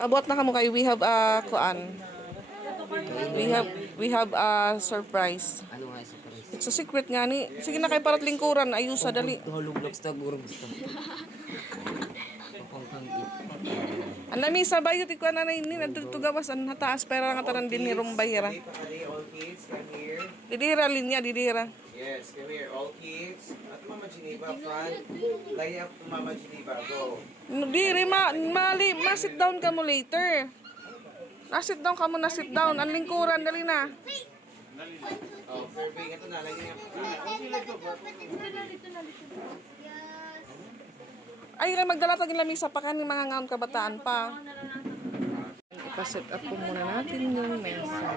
Kabuat na kamo kay we have kuan. We have a surprise. Ano nga surprise? It's a secret nga ni. Sige na kay parat lingkuran ayusa dali. Hulog gusto, gurong gusto. Pangkang it. Ang lami sa bayo ti kuan na ini nadto gawas an hataas pera nga tanan din ni rumbay ra. All kids, come here. Didira linya didira. Yes, come here. All kids. At Mama Geneva, front. Line up to Mama Geneva. Go. Diri ma sit down ka mo later. Na-sit down ka mo, na-sit down. Ang lingkuran, dali na. Oh, Fairbank. Ito na. Lagyan Ay, magdala tagin lamisa pa kaning mga ngaon kabataan pa. Ipaset up po muna natin yung mesa.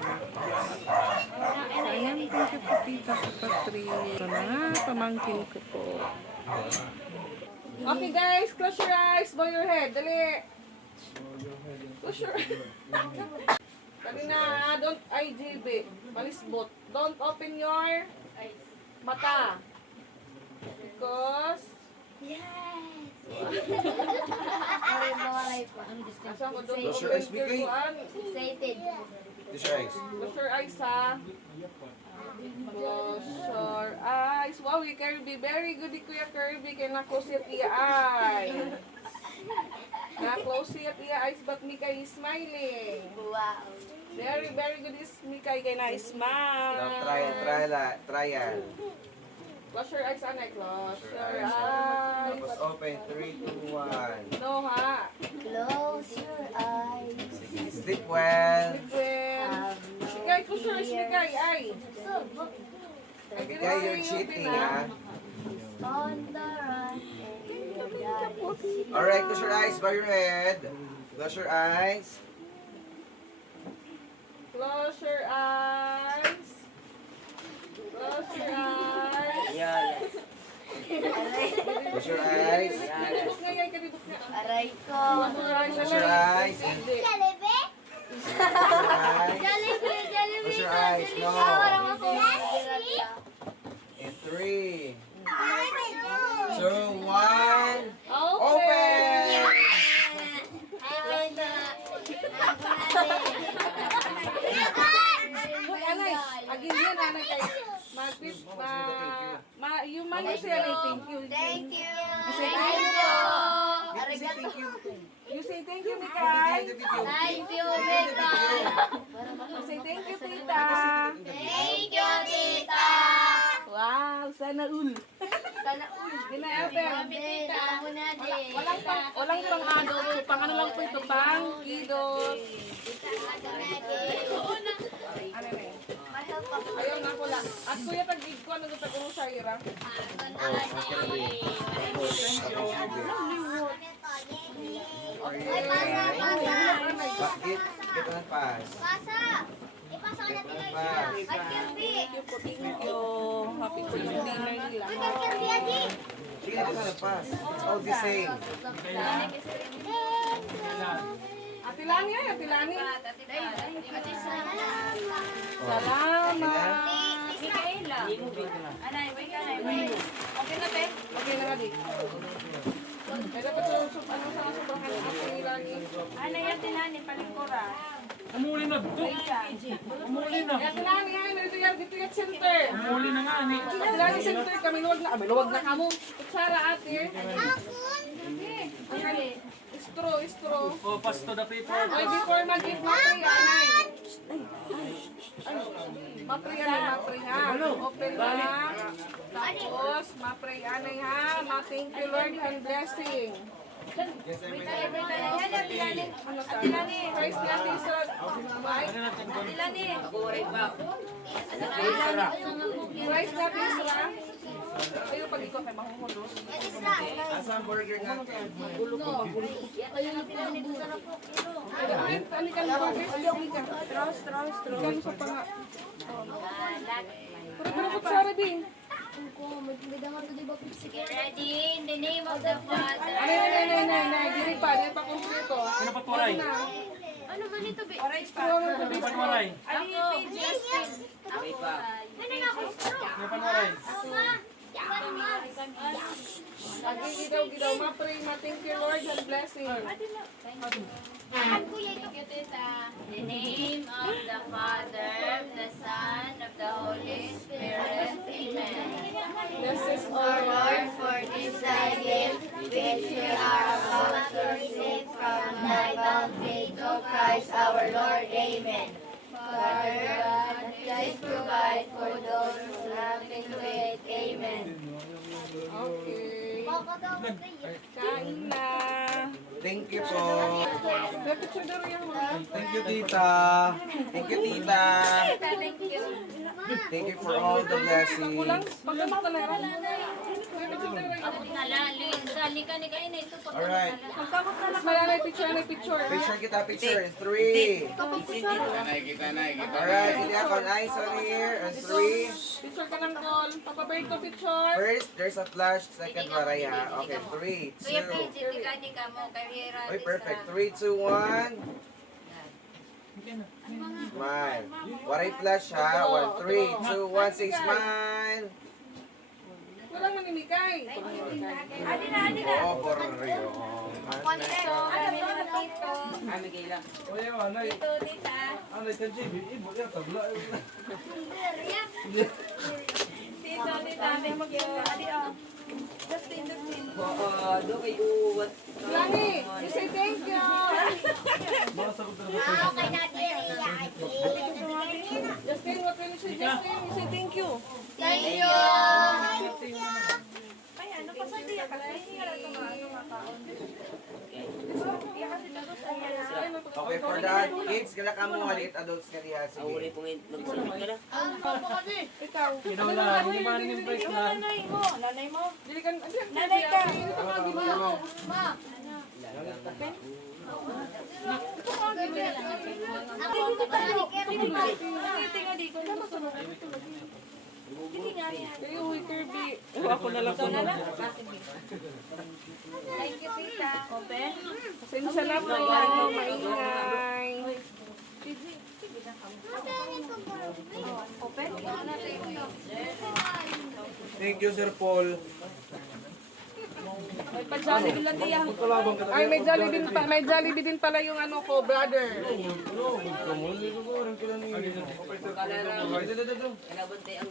Sayang po si Pupita sa Patri. Ito na nga, pamangkin ko po. Okay guys, close your eyes, bow your head. Dali. Close your eyes. Dali na, don't IGB. Palisbot. Don't open your mata. Because asa mo don't Close your open eyes, your Mikay. kuan. Excited. This eyes. Close your eyes, ha? Close your eyes. Wow, you Kirby. Very good, Kuya Kirby. Kaya na-close yung iya eye. Na-close yung iya eyes, but Mikay is smiling. Wow. Very, very good is Mikay. Kaya Now, na-smile. trial. Close your eyes, anay. Close your Eyes. eyes. Tapos open. 3, 2, 1. No, ha? Close your eyes. Sleep well. Liquid. Mikay, close your eyes, Mikay. Ay. Bigay you're cheating, ha? On the run. And your daddy. Alright, close your eyes. Bow your head. Close your eyes. Close your eyes. Close your eyes. Yan. Close your eyes. Kalibok nga yan, kalibok nga. Aray ko. Close your eyes. Close your eyes. Hindi. Jollibee? Close your eyes. Jollibee, Jollibee. Close your eyes. No. Parang ako. In 3, 2, 1. Open! Ay, na. Uy, anay. Agin yan, anay kay. Yung man yung siya, thank you. Thank you. say Thank thank you. Thank you. You say thank you, Mikay. Thank you, Mika. You say thank you, tita. Thank you, tita. Wow, sana ul. Sana uy. Gina-apple. Din, alam mo na din. Walang pang ano, pang ano lang po ito, pang kidos. Ano na yun? Ayaw na ko lang. At kuya, tag-gig ko, ano ito ko sa ira? Ay, pasa, pasa. Bakit? Ito ang pass. Pasa. Ipasa ka natin lang Pass. Ay, Kirby. Thank you. Happy ko yung dinner nila. Uy, kay Kirby, Adi. Sige, ito na pass. It's all the same. Ate Lani ay, Ate Lani. Salamat. Salamat. Mikaela. Anay, wait ka na, wait. Okay na, te? Okay na nga di. May dapat sa ano sa sobrahan Ate Lani. Anay, ate nani, palingkura. Umuli na to. Umuli na. Ate Lani ay, may dito yung center. Umuli na nga ni. Ate Lani center kami, luwag na. Luwag na kamo. Kutsara ate. Straw. Oh, pass to the paper. Ay, before mag-eat, mapray, anay. Mapray, anay, mapray, ha. Open na. Tapos, mapray, anay, ha. Ma-thank you, Lord, and blessing. Ano sa Christ natin sa Mike. Christ natin sa ayun, pag ikaw kay mahuhulos. Asa ang burger natin? Ano ka na burger? Straw. Sa panga. Pero kutsara din. Sige, ready? In the name of the Father. Ay. Diri pa kumpleto. Sino pa turay? Ano man ito, Bi? Sino pa turay? Ako, Justin. Ako. Ano na ako? Sino pa turay? Ako nga. Agi gidaw, ma-pray, ma-thank you, Lord, and blessing. Ang Christ our Lord. Amen. Father God, please provide for those who have been to it. Amen. Okay. Kain na. Thank you po. Picture na rin yan. Thank you, tita. Thank you, tita. Thank you. Thank you for all the blessings. Kulang. Pagkamak na lang. Alright. Malala picture. Picture kita, picture. In 3. Alright, hindi ako. Eyes on here. And 3. Picture ka ng call. Papa-bird ko picture. First, there's a flash. Second, waray ha. Okay, 3, 2. Uy, perfect. 3, 2, 1. Smile. Waray flash ha. 1, 3, 2, 1. Say smile. Walang manimikay. Oo, porrio. Oye, anay. Anay ka, JB. Ibo, yan, tabla. Lani, you say thank you. Makasagot na naman. Okay na, Justin, what will you say, Justin? You say thank you. Thank you. Okay, for that, kids, kala ka mo halit, adults ka diha. Ako Sige. rin pong magsalit ka na. Ikaw. Ginaw na, hindi man yung break na. Dili ka, Nanay ka. Ito ka, ginawa. Kayo, huy, Kirby. Ako na lang po. Thank you, tita. Open. Pasensya na po. Maingay. Open. Thank you, Sir Paul. May pa-Jollibee lang diyan. Kalabang ka Ay, may Jollibee din pala yung ano ko, brother.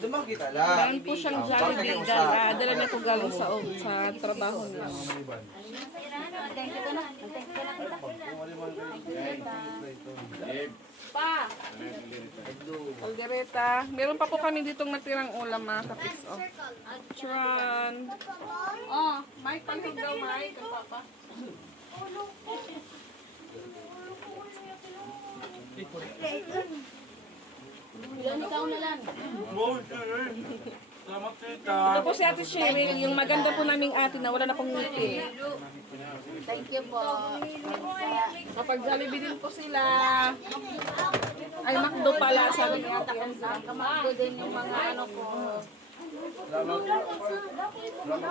Dumang kita lang. Meron po siyang Jollibee. Dala niya po galing sa trabaho niya. Pa! Aldereta. Meron pa po kami ditong natirang ulam, mga kapis. Oh. Tron. Oh, Mike, palihog daw, Mike. Ang papa. Salamat, tita. Ito po si Ate Cheryl, yung maganda po naming ate na wala na pong ngiti. Thank you po. Kapag Jollibee din po sila. Ay, McDo pala, sabi ni Ate Elsa. Kamakdo din yung mga ano ko.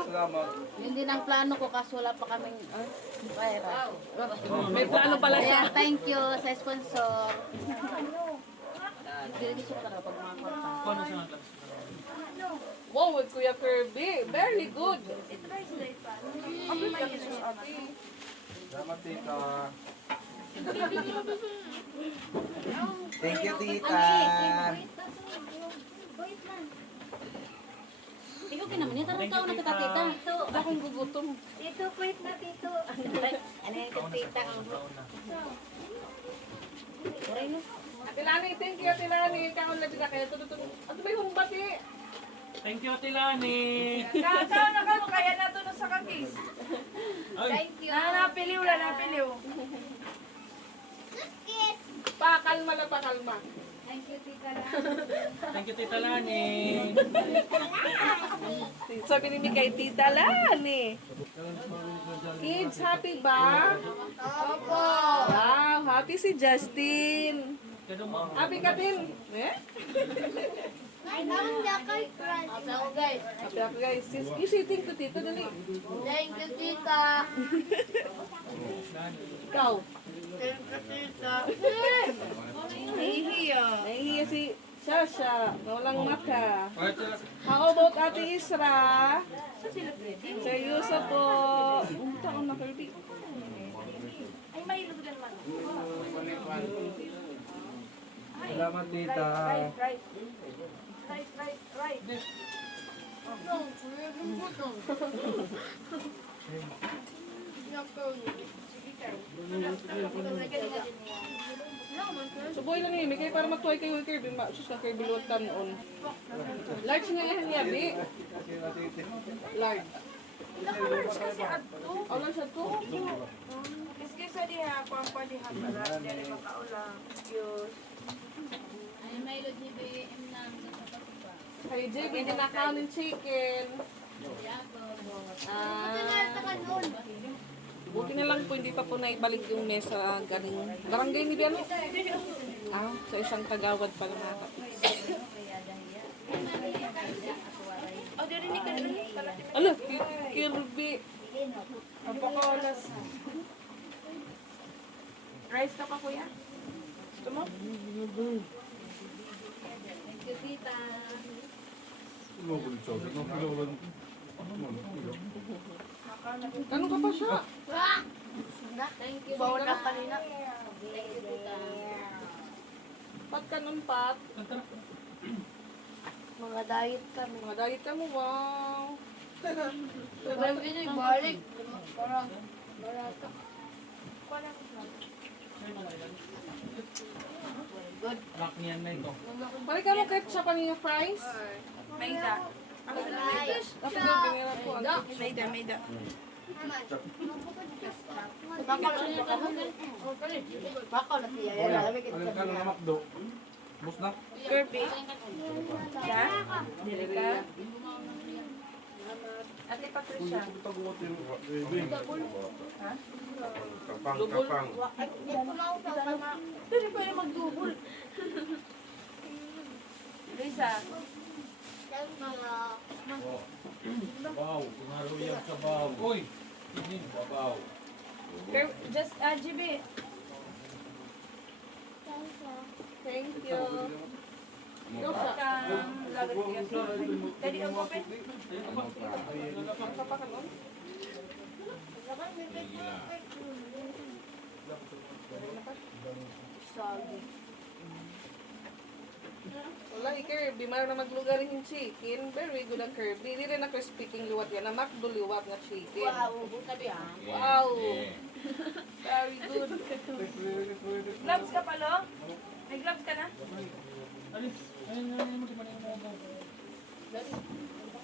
Salamat. Yun din ang plano ko kasi wala pa kaming pera. May plano pala siya. Kaya thank you sa sponsor. Hindi ko talaga pag mga kwarta. Paano siya nga? Wow, with Kuya Kirby. Very good. Apit ka Jesus, ate. Salamat, tita. Thank you, tita. Ikaw naman yan, tarong taon na kita tita. Wala akong gugutom. Tito, wait na, tito. Ano yung tita? Ate Lani, thank you, Ate Lani. Kaon lang sila kayo. Ito may humbati. Thank you, Tilani. Kakao na ka mo, kaya na to sa kakis. Ay, Thank you. Napiliw lang, napiliw. Pa, kalma lang, pa, kalma. Thank you, tita. thank you, Tita Lani. Sabi ni kay Tita Lani. Kids, happy ba? Opo. Wow, happy si Justin. Happy ka din. Eh? Ay, naman niya kay Fran. Ako guys. Happy ako guys. You say thank you, Tito. Dali. Thank you tita. Ikaw. Thank you tita. Nahihiya si Shasha. Na walang mata. How about Ate Isra? Seryoso po. Ito ang nakalbi. Ay, may lugan man. Salamat, tita. Right. No, kuya yung butong. Sige, Carl. Suboy lang eh, may kayo para matuay kayo kay Kirby, sus na Kirby luwag tanon. Large nga yan niya, Bi. Large. Kasi adto. Ano siya to? Kiski sa diha, pampa diha para dili makaulang. Diyos. Kay JB, dinakaw ng chicken. Buti na lang po, hindi pa po naibalik yung mesa galing barangay ni Biano. Sa isang kagawad pala mga kapis. Oh, dili ni kanila. Ala, Kirby. Napakalas. Rice ka pa, kuya? Gusto mo? Ano ka pa siya? Bawal na kanina. Pat ka nun, Pat. Mga diet kami. Mga diet ka mo, wow. Alam ko yun, balik. Parang, barata. Lock niyan na ito. Balik ka mo ketchup pa niya fries. Mayda. Dapat yung pinira po. Mayda. Bakaw na siya. Yan lang. Alam ka na makdo. Bus na. Kirby. Siya? Dili ka? Ate Patricia. Kapang. Dili pwede magdubol. Lisa. Babaw. Kumaro yan sa baw. Uy! Hindi, babaw. Just, GB. Thank you. Ikaw siya. Lagat yan. Daddy, ang open? Ang kapakanon. Wala, Kirby. Mayroon na maglugarin yung chicken. Very good ang Kirby. Hindi rin ako speaking liwat yan. Na McDo liwat na chicken. Wow. Very good. Gloves ka pa, lo? May gloves ka na?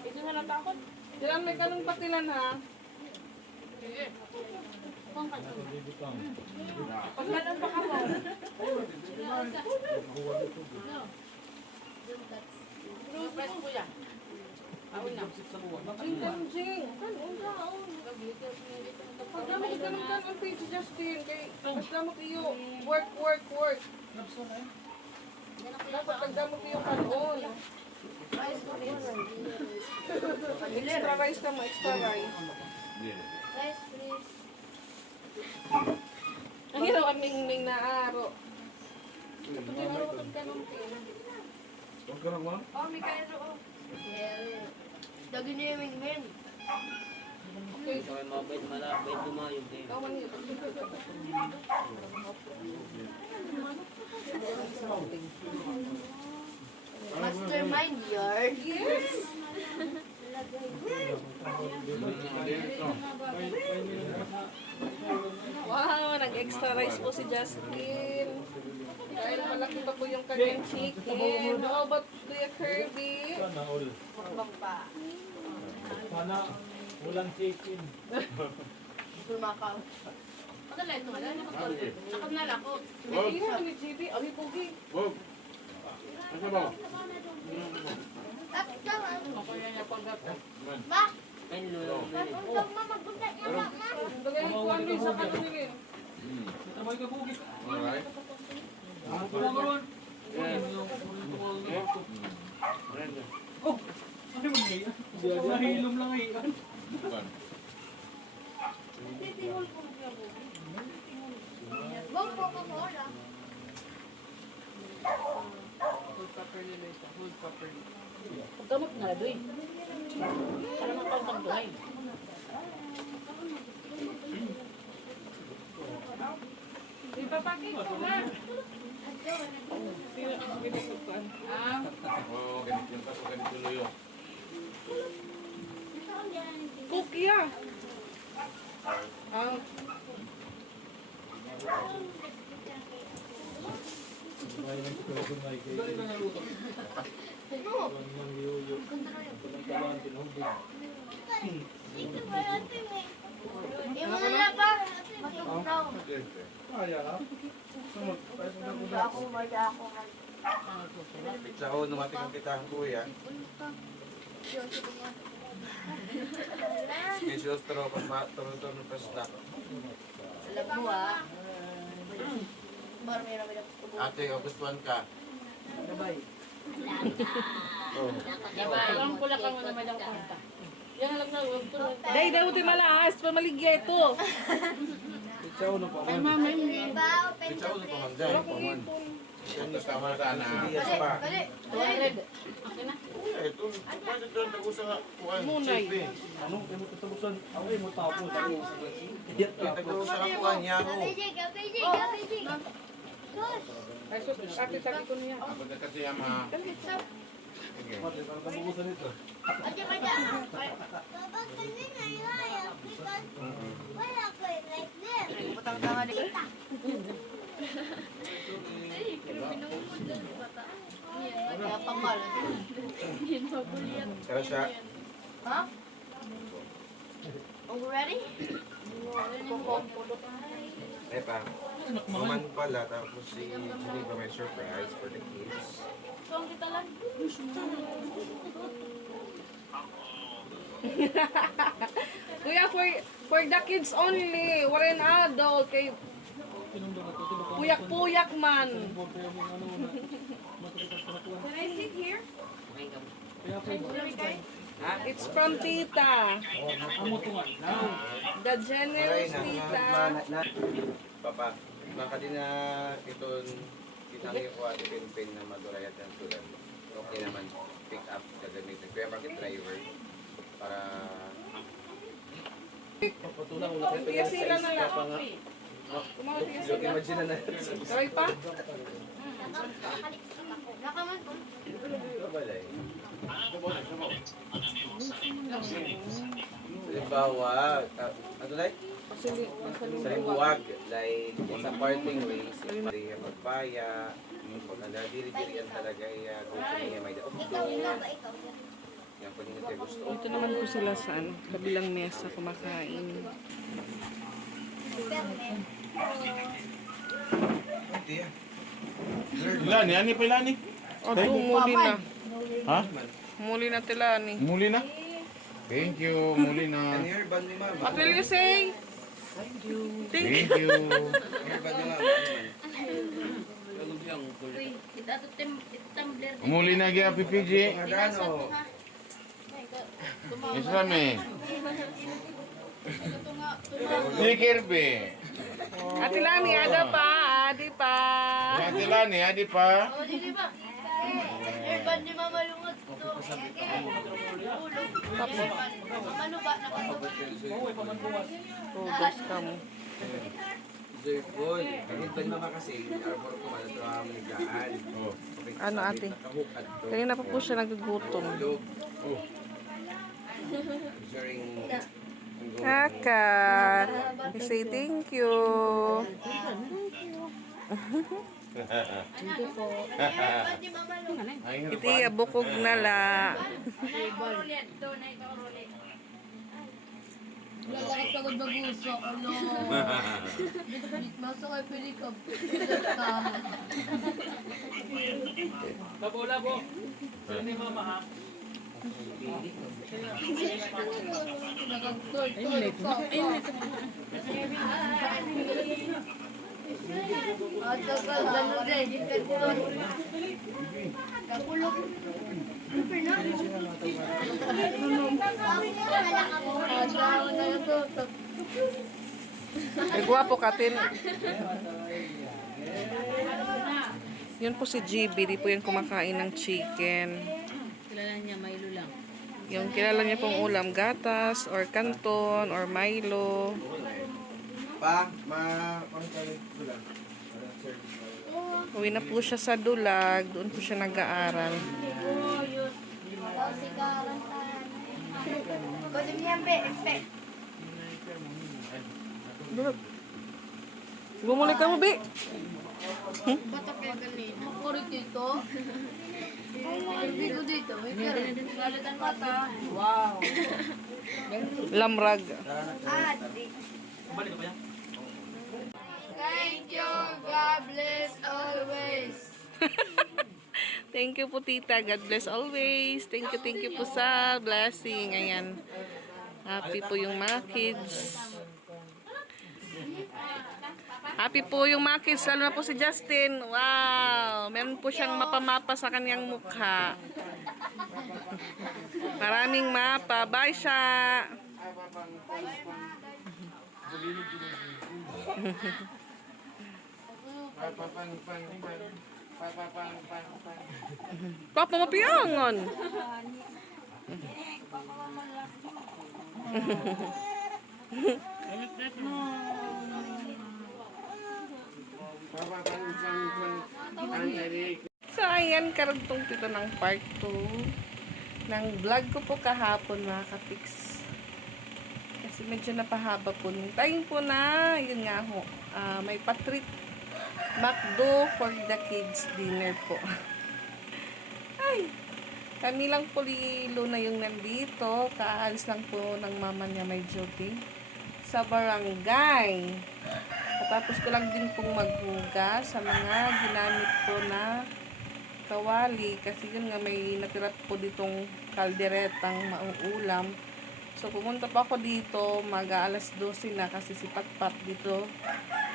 Ito na natakot. Diyan may kanong patilan ha. Pag ganun pa ka mo. Jing, jing. Kanon daon. Pagdamot ka ng kanon kay Justin. Kay pagdamot iyo. Work. Dapat pagdamot iyo kanon. Extra rice ka mo, extra rice. Rice, please. Ang hirap ang ming na aro. Hindi marunong kanon kin. Huwag ka naman. Oh, may kain ro. Dagi niya yung mingmin. Okay. Kaya mabait malabait dumayog eh. Ikaw man yun. Mastermind yard. Yes! Wow, nag-extra rice po si Justin. Dahil malaki pa po yung kanyang chicken. How about Kuya Kirby? Sana all. Sana ulang chicken. Sumakaw. May ihaw ni JB. Ami pogi. Ma! Ay, lulong. Matundog ma, magbunta niya ma! Bagay ko ano sa kanon ni rin. Sabay ka bugit. Alright. Ako lang karon. Oh! Ano mo ngayon? Nahilom lang ngayon. Bong Coca-Cola. Pagkamot na doy. Para makauntang doy. Ipapakit ko na. Oo, ganito yung kaso, ganito luyo. Cookie ah. Dali na naluto. Yung mga lapa. Matutunaw. Kaya na. Sunod. Ako, wala ako. Sa o, numating ang kita kuya. Special tro, turo pa sa Alam mo ah. Marami namin ako. Ate, gustuhan ka. Ang pula ka mo naman ang punta. Yan lang na, huwag to. Day, daw ti malaas, pamaligya ito. Ikaw na pa man. Diba? Open Ikaw the na fridge. pamanday. Yan, gusto mo sana. Yes pa. Dali. Ito, pwede ito ang tago sa kuwan. Munay. Ano? Kaya mo tatapusan. Ako ay mo tapos. Tago sa kuwan, yaho. Kapijig, kapijig, kapijig. Ay, sus, ate, sabi ko niya. Pati, para tapusan ito. Ate, kaya. Kapag kami nalaya, because wala ko like this. Putang tanga din. Kaya pangal. Tara siya. Ha? Are you ready? Epa. Kuman pala, tapos si Geneva may surprise for the kids. Kuya, for the kids only. Wala an adult. Kay puyak-puyak man. Can I sit here? It's from tita. The generous tita. Papa, baka din na iton kitang ko at pin na madurayat ng tulan. Okay naman, pick up gagamitin. Kaya bakit driver? Para Kaya sila na lang. Kumawag kaya sila. imagine na Try pa? Nakaman po. balay. Halimbawa, ano like? Sa buwag, like, sa parting ways, hindi magpaya, pag diri-diri yan talaga, gusto niya may Ikaw, daog. ikaw ba ikaw? Yan po niya gusto. Dito naman po sila sa kabilang mesa kumakain. Superman. Ilani, ani pa ilani? O, ito, muli na. Ha? Muli na tilani. Muli na? Thank you, muli Ano na. your band ni mama? What will you say? Thank you. Your band ni mama? Uy, kita to tumbler. Muli na gya PPG. Pangagano. Islami. Ni Kirby. Ate Lani, ada pa, adi pa. Ate Lani, adi pa. O, di ba? Airban ni Mama Lungot. Ano ba? Todos ka mo. Joyful. Kahit ba mama kasi, arbor ko man ito ang nigaan. Ano, ate? Kanina pa po siya nagugutom. During Kaka, you say thank you. Airban ni Mama Lungot. Ay, Iti, bukog na la. Lalakit pagod maguso. Ano? Masok ay pilikab. Labo-labo. Sino ni mama ha? Ay, guwapo ka, Tin. Yun po si GB, di po yan kumakain ng chicken. Kilala niya, Milo lang. Yung kilala niya pong ulam, gatas, or canton, or Milo. pangkalit ko lang. Uwi na po siya sa Dulag, doon po siya nag-aaral. Pwede niyan, be. Expect. Bumuli ka mo, Bi. Batok kayo kanina. Puro dito. Bigo dito. May galatan mata. Wow. Lamrag. Thank you. God bless always. Thank you po, tita. God bless always. Thank you po sa blessing. Ayan. Happy po yung mga kids. Happy po yung mga kids. Lalo na po si Justin. Wow. Meron po siyang mapa-mapa sa kanyang mukha. Maraming mapa. Bye siya. Papa mapiangon. So ayan, karugtong dito ng part 2 ng vlog ko po kahapon mga kapiks. Kasi medyo napahaba po nung time po na, yun nga ho, may patreat McDo for the kids dinner po. Ay, kami lang po lilo na yung nandito. Kaalis lang po ng mama niya may jogging sa barangay. Tapos ko lang din pong maghugas sa mga ginamit po na kawali. Kasi yun nga may natira po ditong kalderetang mauulam. So pumunta pa ako dito, mag-aalas 12 na kasi si Patpat dito.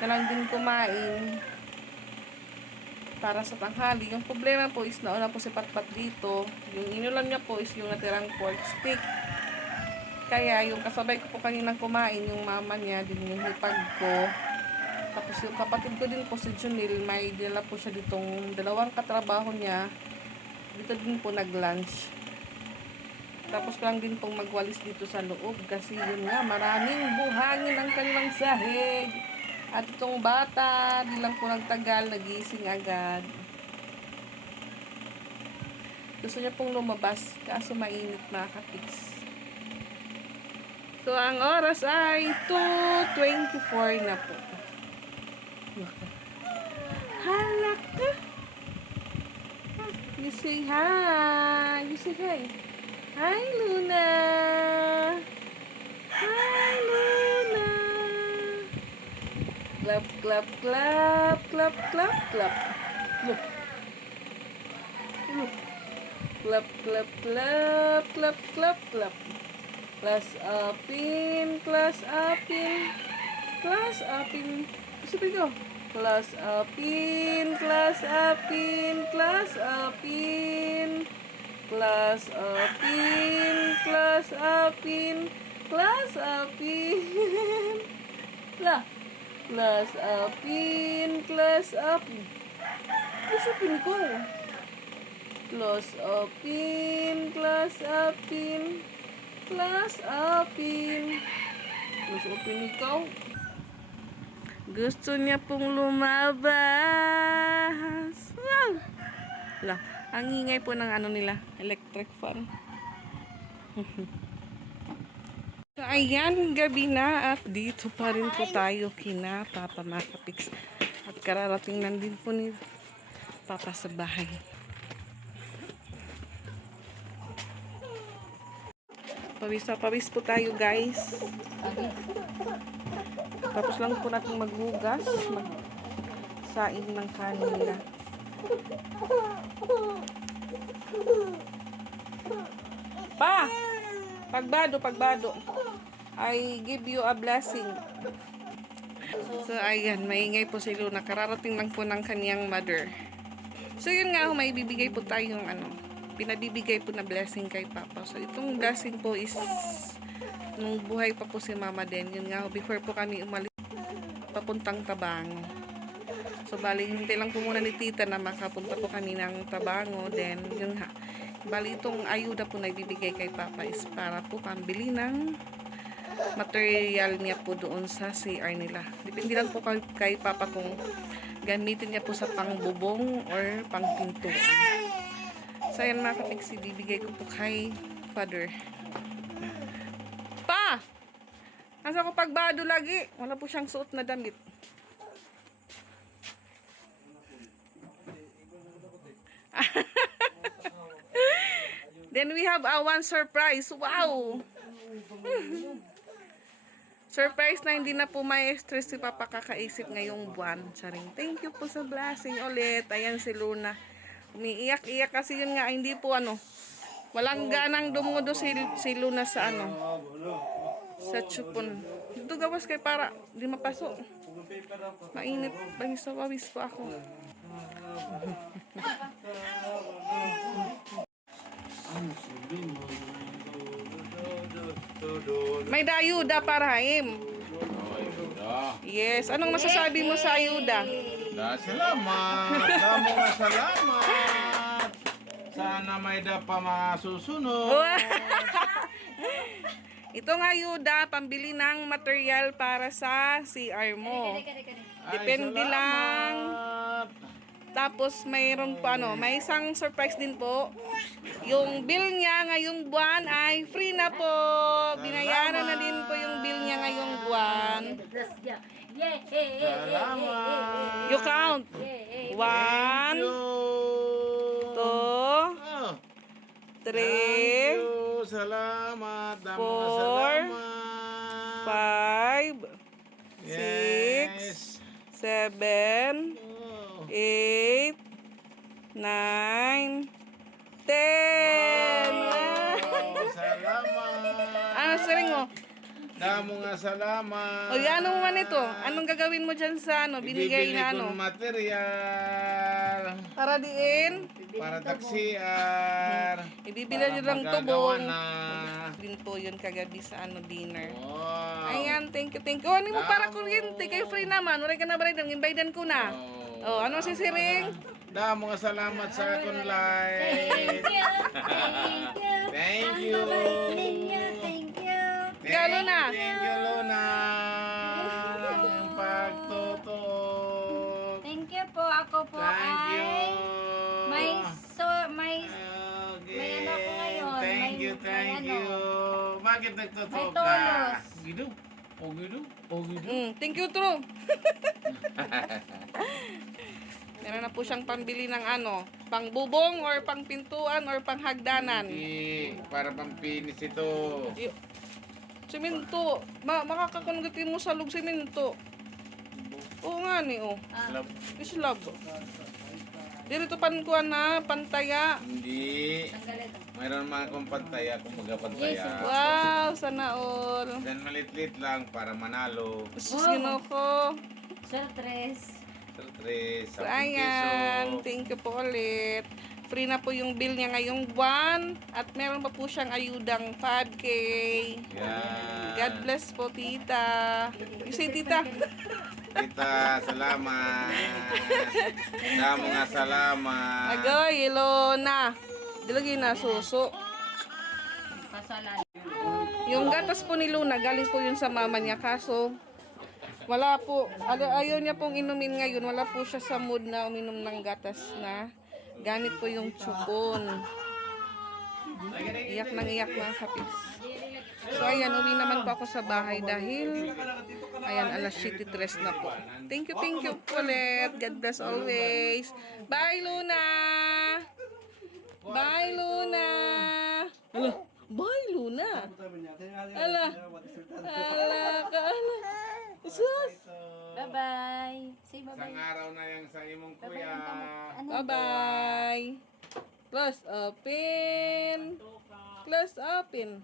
Kailangan din kumain para sa tanghali. Yung problema po is nauna po si Patpat dito. Yung inulam niya po is yung natirang pork stick. Kaya yung kasabay ko po kaninang kumain, yung mama niya, din yung hipag ko. Tapos yung kapatid ko din po si Junil, may dala po siya ditong dalawang katrabaho niya. Dito din po nag-lunch. Tapos ko lang din pong magwalis dito sa loob kasi yun nga, maraming buhangin ang kanilang sahig. At itong bata, di lang po nagtagal, nagising agad. Gusto niya pong lumabas, kaso mainit mga kapiks. So, ang oras ay 2:24 na po. Halak ka! You say hi! You say hi! Hi, Luna! Hi, Luna! Clap, clap, clap, clap, clap, clap. Look. Look. Clap, clap, clap, clap, clap, clap. Class upin, class upin, class upin. Sabi ko. Class upin, class upin, class upin. Class upin, class upin, class upin. La. Class upin, class upin. Class upin ko. Class upin, class upin, class upin. Class upin ikaw. Gusto niya pong lumabas. Wow! La, ang ingay po ng ano nila, electric fan. So, ayan, gabi na at dito pa rin po tayo kina Papa Makapix. At kararating lang din po ni Papa sa bahay. Pawis na pawis po tayo, guys. Tapos lang po natin maghugas, magsaing ng kanin nila. Pa! Pagbado. I give you a blessing. So, ayan, maingay po si Luna. Kararating lang po ng kaniyang mother. So, yun nga, may bibigay po tayong pinabibigay po na blessing kay Papa. So, itong blessing po is nung buhay pa po si Mama din. Yun nga, before po kami umalis papuntang Tabango. So, bali, hintay lang po muna ni Tita na makapunta po kami ng Tabango. Then, yun nga, bali itong ayuda po na ibibigay kay Papa is para po pambili ng material niya po doon sa CR nila. Depende lang po kay Papa kung gamitin niya po sa pangbubong or pangpintuan. So, ayan mga kapiksi, bibigay ko po kay Father. Pa! Nasa ko pagbado lagi. Wala po siyang suot na damit. Then we have one surprise. Wow! Surprise na hindi na po may stress si Papa kakaisip ngayong buwan. Charing. Thank you po sa blessing ulit. Ayan si Luna. Umiiyak-iyak kasi yun nga, hindi po walang ganang dumudo si Luna sa sa chupon. Dito gawas kay para di mapasok. Mainit, bangis sa wawis po ako. May ayuda para Haim. Oh, ayuda. Yes, anong masasabi mo sa ayuda? Salamat. Damo nga salamat. Sana may pa mga susunod. Itong ayuda, pambili ng material para sa CR mo. Depende Ay, lang. salamat. Tapos mayroon pa may isang surprise din po. Yung bill niya ngayong buwan ay free na po. Binayaran na din po yung bill niya ngayong buwan. Salamat. You count. 1, 2, Thank you. Oh, 3, thank you. Salamat. Damo nga 5, salamat. 6, Yes. 7, Oh. 8, 9, 10. Oh, salamat. Ano saring mo? Damo nga salamat. O yan mo man ito. Anong gagawin mo dyan sa binigay Ibibili na kong material Para diin, para taksiar. ibibili nyo lang Magagawa tubong. na. Din po yun kagabi sa dinner. Wow. Ayan, thank you. Oh, ano mo para kuryente? Kayo free naman. Wala ka na ba rin? Imbaydan ko na. Oh, ano sisiring? Damo nga salamat sa akong live. Thank you. Ikaw, Luna. Thank you, Luna. Ang pagtutok. Thank you po. Ako po Thank you. ay may Okay. may ano ko ngayon, Thank may- you, may thank ano. you. Bakit nagtutok May ka? tolos. Gido? O gido? O gido? Thank you, true. Meron na po siyang pambili ng pangbubong or pangpintuan or panghagdanan. Hindi, para pampinis ito. Simento. Makakakonvertin mo sa lug simento. Oo nga ni, Love. Islab. Dito pankuan na, pantaya. Hindi. Mayroon mga kong pantaya, kung magapantaya. Wow, sana all. Then malit-lit lang para manalo. Sino ko? Surprise. Tres, So, ayan. Thank you po ulit. Free na po yung bill niya ngayong buwan. At meron pa po siyang ayudang 5K. Yan. God bless po, tita. You say, tita. Tita, salamat. Damo nga salamat. Agoy, Ilona. Dilagay na suso. Yung gatas po ni Luna, galing po yun sa mama niya. Kaso, wala po. Ayaw niya pong inumin ngayon. Wala po siya sa mood na uminom ng gatas na gamit po yung chupon. Iyak nang iyak mga kapis. So ayan, uwi naman po ako sa bahay dahil ayan, alas 7:03 na po. Thank you po ulit. God bless always. Bye, Luna! Bye, Luna! Ala, bye, Luna! Ala, ala. Sus! Bye-bye. Say Isang bye-bye. araw na yan sa imong kuya. Bye-bye! Close open! Close open!